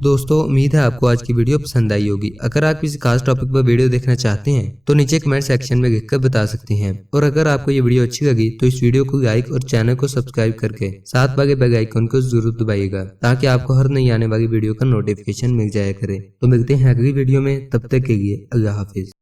दोस्तों उम्मीद है आपको आज की वीडियो पसंद आई होगी। अगर आप किसी खास टॉपिक पर वीडियो देखना चाहते हैं तो नीचे कमेंट सेक्शन में लिखकर बता सकते हैं। और अगर आपको ये वीडियो अच्छी लगी तो इस वीडियो को लाइक और चैनल को सब्सक्राइब करके साथ वाले बेल आइकन को जरूर दबाइएगा, ताकि आपको हर नई आने वाली वीडियो का नोटिफिकेशन मिल जाया करे। तो मिलते हैं अगली वीडियो में, तब तक के लिए अल्लाह हाफिज।